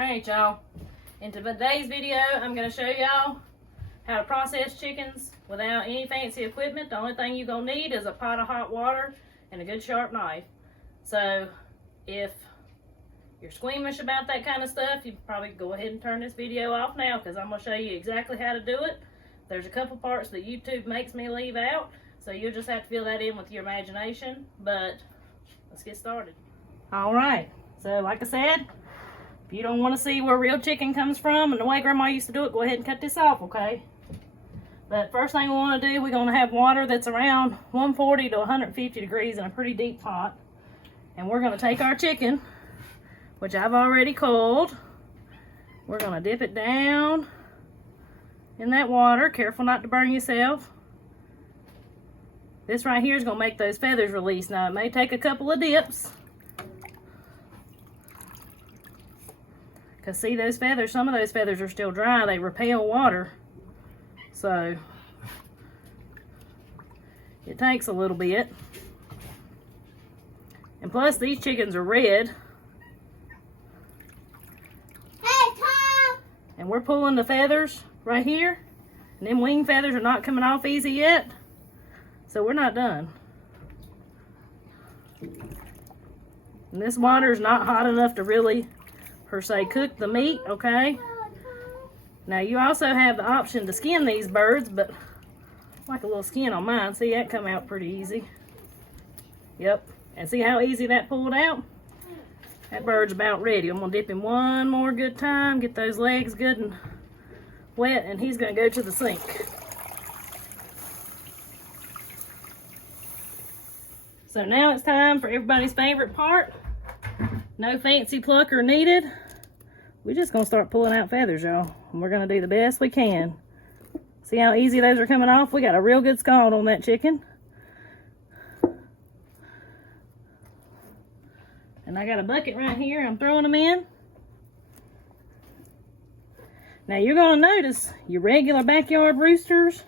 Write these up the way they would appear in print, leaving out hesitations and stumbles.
Alright y'all, in today's video I'm going to show y'all how to process chickens without any fancy equipment. The only thing you're going to need is a pot of hot water and a good sharp knife. So if you're squeamish about that kind of stuff, you probably go ahead and turn this video off now, because I'm going to show you exactly how to do it. There's a couple parts that YouTube makes me leave out, so you'll just have to fill that in with your imagination. But let's get started. Alright, so like I said, if you don't want to see where real chicken comes from and the way Grandma used to do it, go ahead and cut this off, okay? But first thing we want to do, we're going to have water that's around 140 to 150 degrees in a pretty deep pot. And we're going to take our chicken, which I've already coiled. We're going to dip it down in that water. Careful not to burn yourself. This right here is going to make those feathers release. Now, it may take a couple of dips. Because see those feathers, some of those feathers are still dry. They repel water. So, it takes a little bit. And plus, these chickens are red. Hey, Tom! And we're pulling the feathers right here. And them wing feathers are not coming off easy yet. So we're not done. And this water is not hot enough to really, per se, cook the meat, okay? Now you also have the option to skin these birds, but I like a little skin on mine. See, that come out pretty easy. Yep. And see how easy that pulled out? That bird's about ready. I'm going to dip him one more good time, get those legs good and wet, and he's going to go to the sink. So now it's time for everybody's favorite part. No fancy plucker needed. We're just going to start pulling out feathers, y'all. And we're going to do the best we can. See how easy those are coming off? We got a real good scald on that chicken. And I got a bucket right here. I'm throwing them in. Now you're going to notice your regular backyard roosters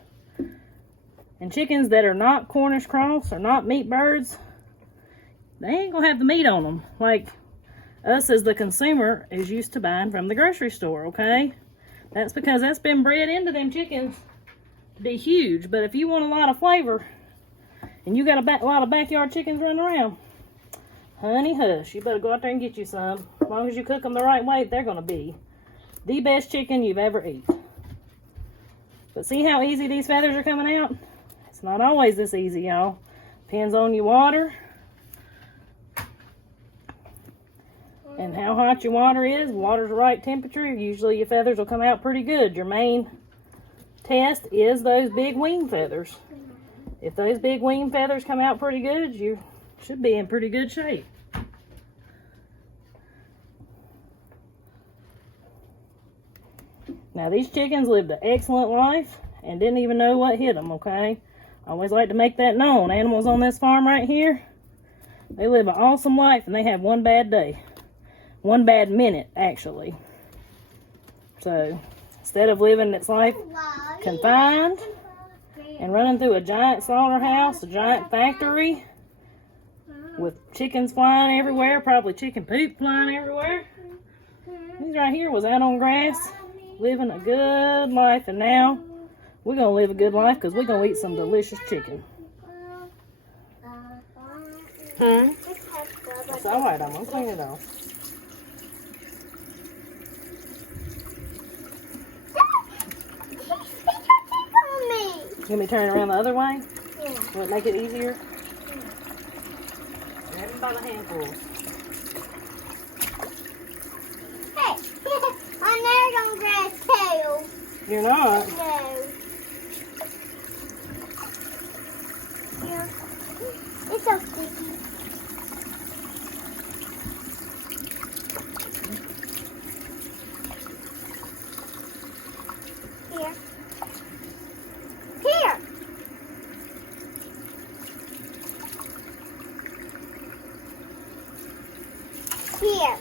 and chickens that are not Cornish cross or not meat birds, they ain't going to have the meat on them like us as the consumer is used to buying from the grocery store, okay? That's because that's been bred into them chickens to be huge. But if you want a lot of flavor and you got a lot of backyard chickens running around, honey hush, you better go out there and get you some. As long as you cook them the right way, they're going to be the best chicken you've ever eaten. But see how easy these feathers are coming out? It's not always this easy, y'all. Depends on your water and how hot your water is. Water's the right temperature, usually your feathers will come out pretty good. Your main test is those big wing feathers. If those big wing feathers come out pretty good, you should be in pretty good shape. Now these chickens lived an excellent life and didn't even know what hit them, okay? I always like to make that known. Animals on this farm right here, they live an awesome life and they have one bad day. One bad minute, actually. So, instead of living its life confined and running through a giant slaughterhouse, a giant factory, with chickens flying everywhere, probably chicken poop flying everywhere. These right here was out on grass, living a good life, and now we're going to live a good life because we're going to eat some delicious chicken. It's alright, I'm going to clean it off. You want me to turn it around the other way? Yeah. Will it make it easier? Grab him by the handful. Hey, I'm never gonna grab tail. You're not? No. Yeah. It's so sticky. Here. Here. Here.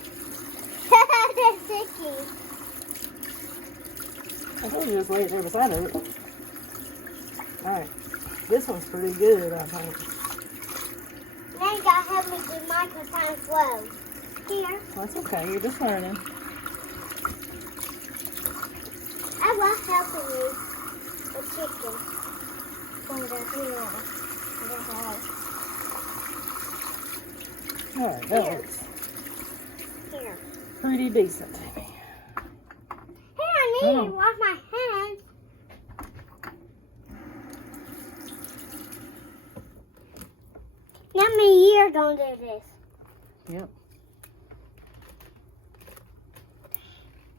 That's sticky. I told you just lay it there beside of it. Alright. This one's pretty good, I think. Now you gotta help me do mine because I'm slow. Here. That's okay, you're just learning. what's helping you? The chicken. From the here. Alright, that looks Here. pretty decent. Here, I need to wash my hands. How many years don't do this? Yep.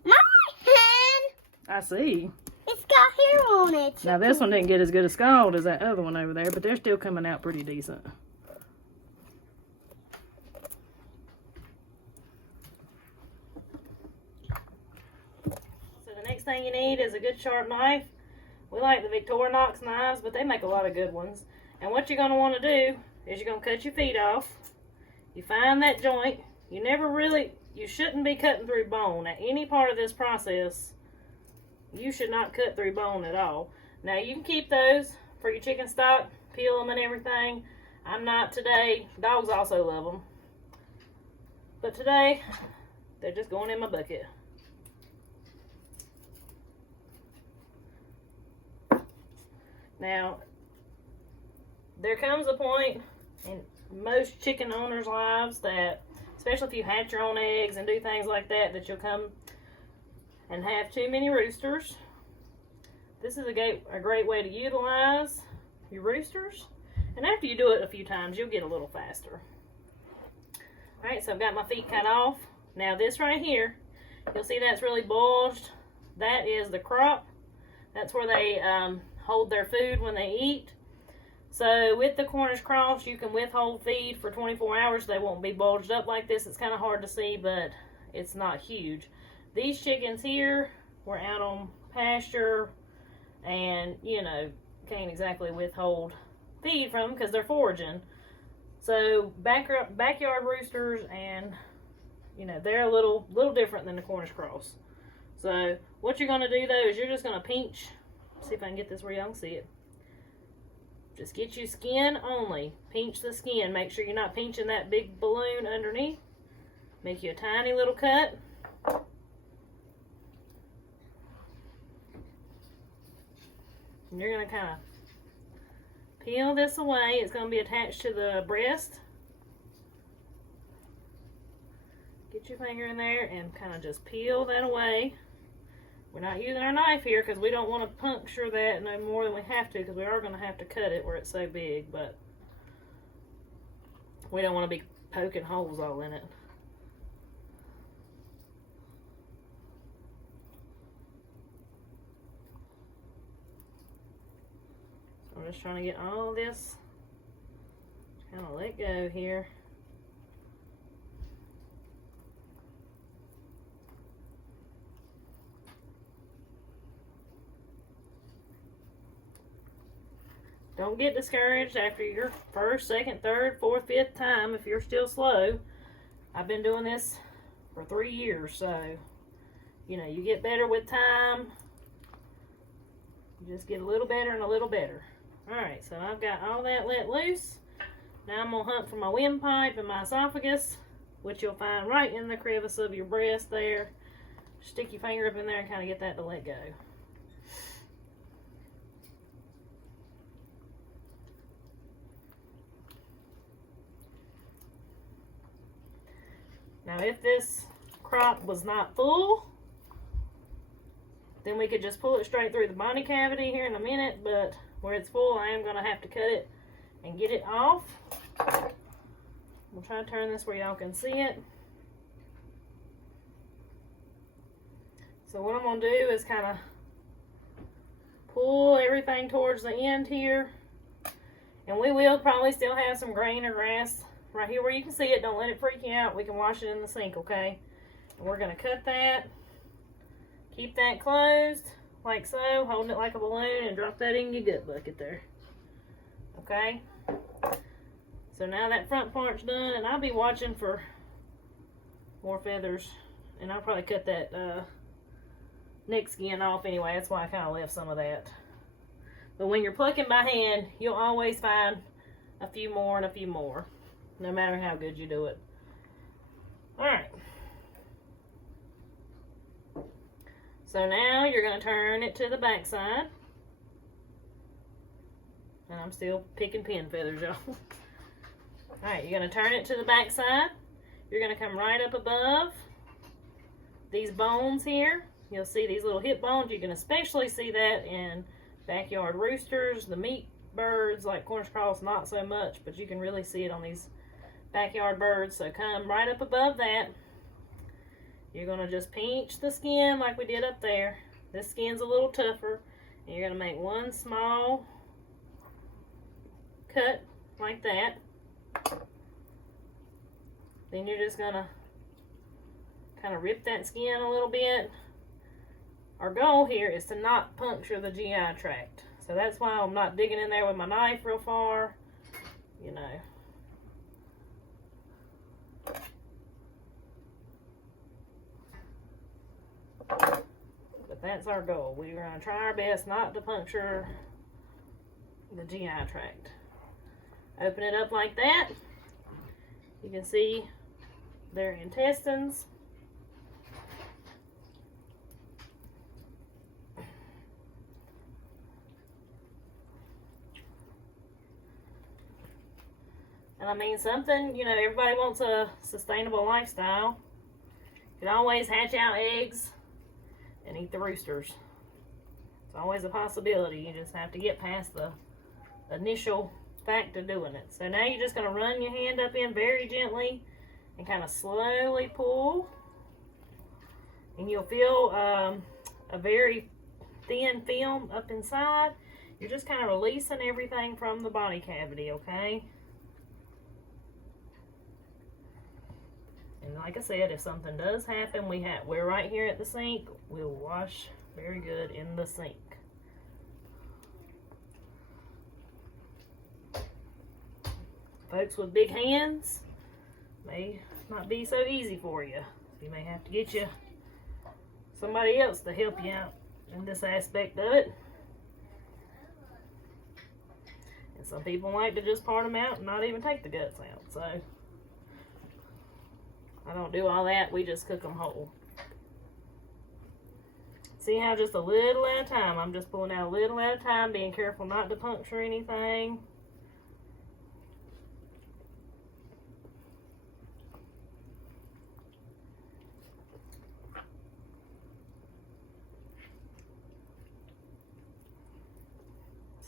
My hand! I see. It's got hair on it. Now this one didn't get as good a scald as that other one over there, but they're still coming out pretty decent. So the next thing you need is a good sharp knife. We like the Victorinox knives, but they make a lot of good ones. And what you're going to want to do is you're going to cut your feet off. You find that joint. You shouldn't be cutting through bone. At any part of this process, you should not cut through bone at all. Now you can keep those for your chicken stock, peel them and everything. I'm not today. Dogs also love them. But today, they're just going in my bucket. Now, there comes a point in most chicken owners' lives that, especially if you hatch your own eggs and do things like that, that you'll come and have too many roosters. This is a great way to utilize your roosters. And after you do it a few times, you'll get a little faster. Alright, so I've got my feet cut off. Now this right here, you'll see that's really bulged. That is the crop. That's where they hold their food when they eat. So with the Cornish cross, you can withhold feed for 24 hours. They won't be bulged up like this. It's kind of hard to see, but it's not huge. These chickens here were out on pasture and, you know, can't exactly withhold feed from them because they're foraging. So backyard roosters, and, you know, they're a little different than the Cornish cross. So what you're going to do, though, is you're just going to pinch. See if I can get this where y'all can see it. Just get you skin only. Pinch the skin. Make sure you're not pinching that big balloon underneath. Make you a tiny little cut. And you're going to kind of peel this away. It's going to be attached to the breast. Get your finger in there and kind of just peel that away. We're not using our knife here because we don't want to puncture that no more than we have to, because we are going to have to cut it where it's so big, but we don't want to be poking holes all in it. So I'm just trying to get all this kind of let go here. Don't get discouraged after your first, second, third, fourth, fifth time if you're still slow. I've been doing this for 3 years, so, you know, you get better with time. You just get a little better and a little better. Alright, so I've got all that let loose. Now I'm going to hunt for my windpipe and my esophagus, which you'll find right in the crevice of your breast there. Stick your finger up in there and kind of get that to let go. Now if this crop was not full, then we could just pull it straight through the body cavity here in a minute, but where it's full, I am going to have to cut it and get it off. We'll try to turn this where y'all can see it. So what I'm going to do is kind of pull everything towards the end here. And we will probably still have some grain or grass right here where you can see it. Don't let it freak you out. We can wash it in the sink, okay? And we're going to cut that. Keep that closed, like so, holding it like a balloon, and drop that in your gut bucket there. Okay? So now that front part's done, and I'll be watching for more feathers. And I'll probably cut that neck skin off anyway. That's why I kind of left some of that. But when you're plucking by hand, you'll always find a few more and a few more, no matter how good you do it. Alright. So now you're going to turn it to the back side. And I'm still picking pin feathers, y'all. Alright, you're going to turn it to the back side. You're going to come right up above these bones here. You'll see these little hip bones. You can especially see that in backyard roosters. The meat birds like Cornish cross, not so much, but you can really see it on these backyard birds. So come right up above that. You're going to just pinch the skin like we did up there. This skin's a little tougher. And you're going to make one small cut like that. Then you're just going to kind of rip that skin a little bit. Our goal here is to not puncture the GI tract. So that's why I'm not digging in there with my knife real far, you know. But that's our goal. We're going to try our best not to puncture the GI tract. Open it up like that. You can see their intestines. And I mean, something, you know, everybody wants a sustainable lifestyle. You can always hatch out eggs and eat the roosters. It's always a possibility. You just have to get past the initial fact of doing it. So now you're just going to run your hand up in very gently and kind of slowly pull. And you'll feel a very thin film up inside. You're just kind of releasing everything from the body cavity, okay? And like I said, if something does happen, we're right here at the sink. We'll wash very good in the sink. Folks with big hands may not be so easy for you. You may have to get you somebody else to help you out in this aspect of it. And some people like to just part them out and not even take the guts out. So I don't do all that. We just cook them whole. See how just a little at a time. I'm just pulling out a little at a time, being careful not to puncture anything.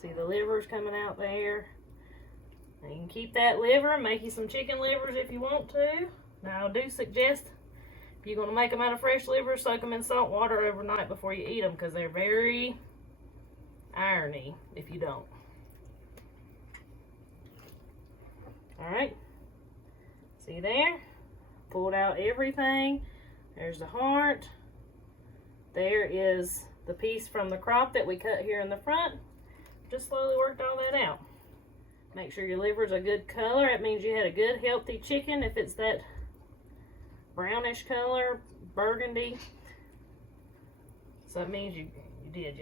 See the liver's coming out there. And you can keep that liver, make you some chicken livers if you want to. Now I do suggest, if you're going to make them out of fresh liver, soak them in salt water overnight before you eat them, because they're very irony if you don't. Alright, see there? Pulled out everything. There's the heart. There is the piece from the crop that we cut here in the front. Just slowly worked all that out. Make sure your liver's a good color. It means you had a good healthy chicken. If it's that brownish color, burgundy, so it means you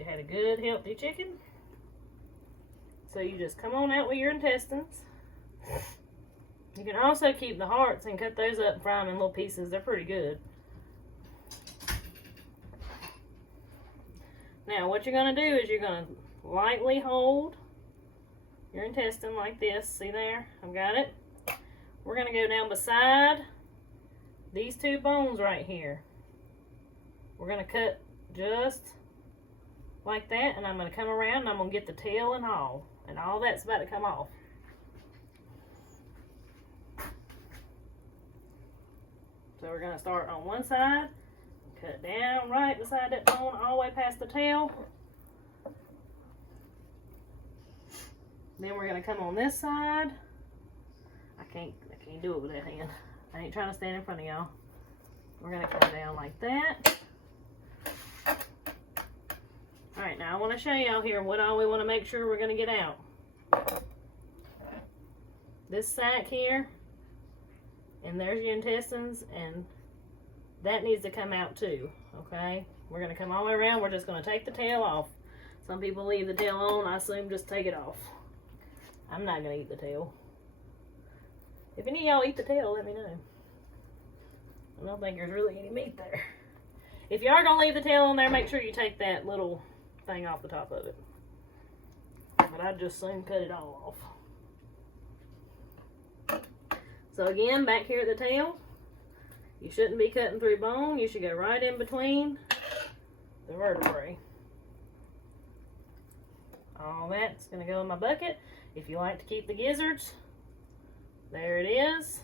had a good healthy chicken. So you just come on out with your intestines. You can also keep the hearts and cut those up and fry them in little pieces. They're pretty good. Now what you're going to do is you're going to lightly hold your intestine like this. See there? I've got it. We're going to go down beside these two bones right here. We're going to cut just like that, and I'm going to come around and I'm going to get the tail and all that's about to come off. So we're going to start on one side, cut down right beside that bone all the way past the tail. Then we're going to come on this side. I can't do it with that hand. I ain't trying to stand in front of y'all. We're going to come down like that. Alright, now I want to show y'all here what all we want to make sure we're going to get out. This sac here, and there's your intestines, and that needs to come out too, okay? We're going to come all the way around. We're just going to take the tail off. Some people leave the tail on. I assume just take it off. I'm not going to eat the tail. If any of y'all eat the tail, let me know. I don't think there's really any meat there. If you are going to leave the tail on there, make sure you take that little thing off the top of it. But I'd just soon cut it all off. So again, back here at the tail, you shouldn't be cutting through bone. You should go right in between the vertebrae. All that's going to go in my bucket. If you like to keep the gizzards, there it is.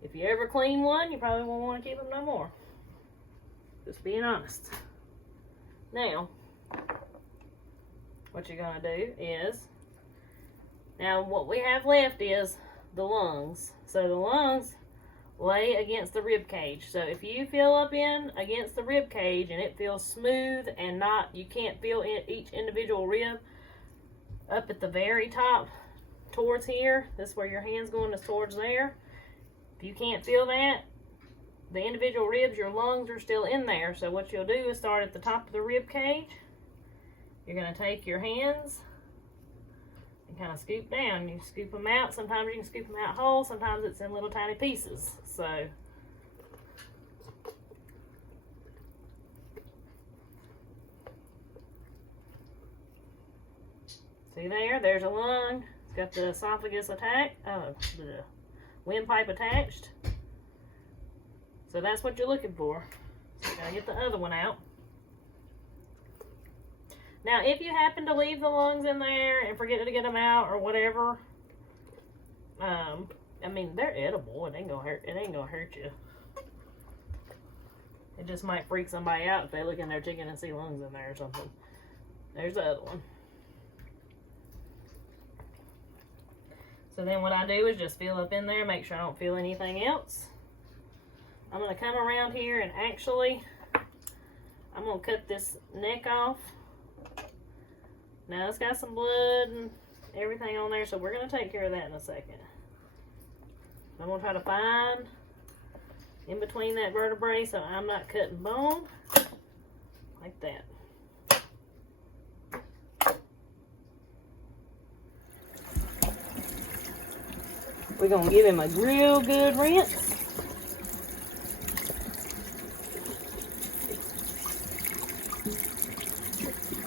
If you ever clean one, you probably won't want to keep them no more. Just being honest. Now, what you're going to do is, now what we have left is the lungs. So the lungs lay against the rib cage. So if you feel up in against the rib cage and it feels smooth and you can't feel each individual rib up at the very top towards here, this is where your hand's going, is towards there. If you can't feel that, the individual ribs, your lungs are still in there. So what you'll do is start at the top of the rib cage. You're going to take your hands and kind of scoop down. You scoop them out. Sometimes you can scoop them out whole. Sometimes it's in little tiny pieces. So see there? There's a lung. It's got the esophagus attached. The windpipe attached. So that's what you're looking for. So you gotta get the other one out. Now, if you happen to leave the lungs in there and forget to get them out or whatever, I mean, they're edible. It ain't gonna hurt you. It just might freak somebody out if they look in their chicken and see lungs in there or something. There's the other one. So then what I do is just feel up in there, make sure I don't feel anything else. I'm going to come around here and actually, I'm going to cut this neck off. Now it's got some blood and everything on there, so we're going to take care of that in a second. I'm going to try to find in between that vertebrae so I'm not cutting bone like that. We're going to give him a real good rinse.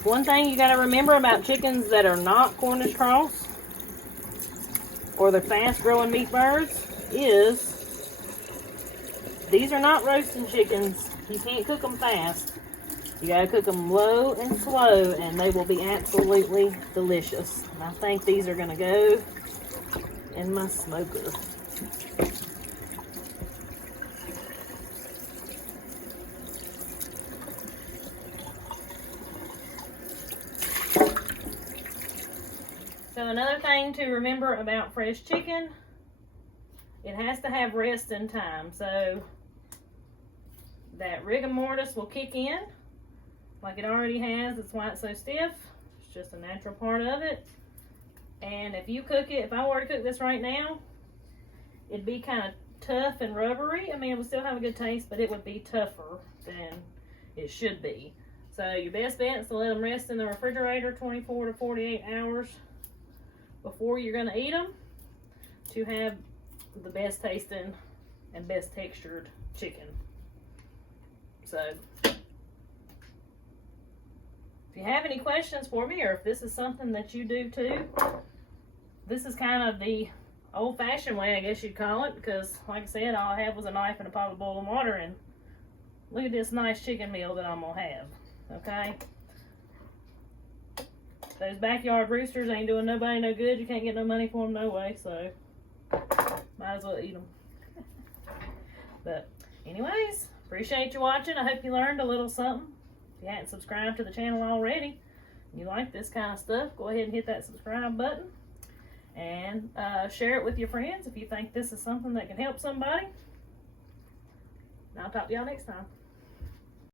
One thing you got to remember about chickens that are not Cornish cross or the fast growing meat birds is these are not roasting chickens. You can't cook them fast. You got to cook them low and slow and they will be absolutely delicious. And I think these are going to go in my smoker. So another thing to remember about fresh chicken, it has to have resting time. So that rigor mortis will kick in like it already has. That's why it's so stiff. It's just a natural part of it. And if you cook it, if I were to cook this right now, it'd be kind of tough and rubbery. I mean, it would still have a good taste, but it would be tougher than it should be. So your best bet is to let them rest in the refrigerator 24 to 48 hours before you're going to eat them to have the best tasting and best textured chicken. So if you have any questions for me, or if this is something that you do too, this is kind of the old-fashioned way, I guess you'd call it, because like I said, all I had was a knife and a pot of boiling water, and look at this nice chicken meal that I'm gonna have. Okay, those backyard roosters ain't doing nobody no good. You can't get no money for them no way, so might as well eat them. But anyways, appreciate you watching. I hope you learned a little something. If you hadn't subscribed to the channel already, and you like this kind of stuff, go ahead and hit that subscribe button and share it with your friends if you think this is something that can help somebody. And I'll talk to y'all next time.